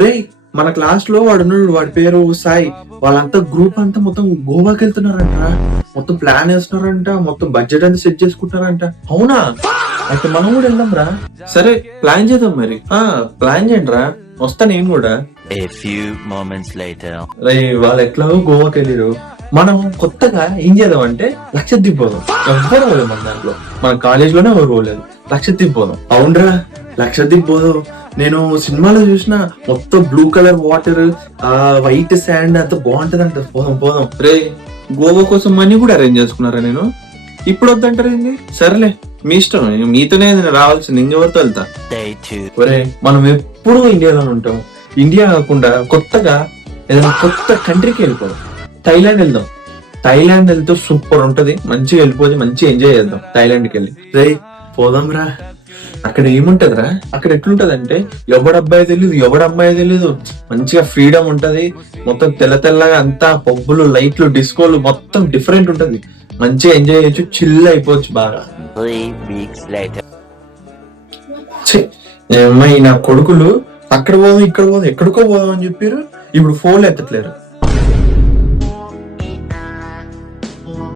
రే మన క్లాస్ లో వాడున్నాడు, వాడి పేరు సాయి. వాళ్ళంతా గ్రూప్ అంతా మొత్తం గోవాకి వెళ్తున్నారంట. మొత్తం ప్లాన్ వేస్తున్నారంట, మొత్తం బడ్జెట్ అంతా సెట్ చేసుకుంటారంట. అవునా? అయితే మనం కూడా వెళ్దాం రా. సరే ప్లాన్ చేద్దాం మరి. ప్లాన్ చేయండి రా, వస్తా నేను కూడా. A few moments later. రే వాళ్ళు ఎట్లాగో గోవాకి వెళ్ళారు, మనం కొత్తగా ఏం చేద్దాం అంటే లక్షద్వీప్ పోదాం. ఎవ్వరు పోలేదు మన దాంట్లో, మన కాలేజ్ లోనే ఎవరు పోలేదు. లక్షద్వీప్ పోదాం. అవునరా, లక్షద్వీప్ పోదాం. నేను సినిమాలో చూసిన మొత్తం blue colour water, white sand అంత బాగుంటదంట. పోదాం. రే గోవా కోసం మనీ కూడా అరేంజ్ చేసుకున్నారా? నేను ఇప్పుడు వద్దంటారు ఏంది? సరేలే మీ ఇష్టం, మీతోనే రావాల్సింది, ఇంకెవరితో వెళ్తా. ఒరే మనం ఎప్పుడు ఇండియాలోనే ఉంటాం. ఇండియా కాకుండా కొత్తగా ఏదైనా కొత్త కంట్రీకి వెళ్ళిపోదాం. థైలాండ్ వెళ్దాం. థైలాండ్ వెళ్తే సూపర్ ఉంటది, మంచిగా వెళ్ళిపోతే మంచిగా ఎంజాయ్ చేద్దాం థైలాండ్కి వెళ్ళి. రే పోదాం రా. అక్కడ ఏముంటదిరా, అక్కడ ఎట్లుంటదంటే ఎవడబ్బాయి తెలీదు, ఎవడమ్మాయి తెలీదు, మంచిగా ఫ్రీడమ్ ఉంటది. మొత్తం తెల్లగా అంతా పబ్బులు, లైట్లు, డిస్కోలు మొత్తం డిఫరెంట్ ఉంటది. మంచిగా ఎంజాయ్ చేయొచ్చు, చిల్ అయిపోవచ్చు బాగా. 3 weeks later. అమ్మాయి నా కొడుకులు అక్కడ పోదాం ఇక్కడ పోదాం ఎక్కడికో పోదాం అని చెప్పారు. ఇప్పుడు ఫోన్లు ఎత్తట్లేరు.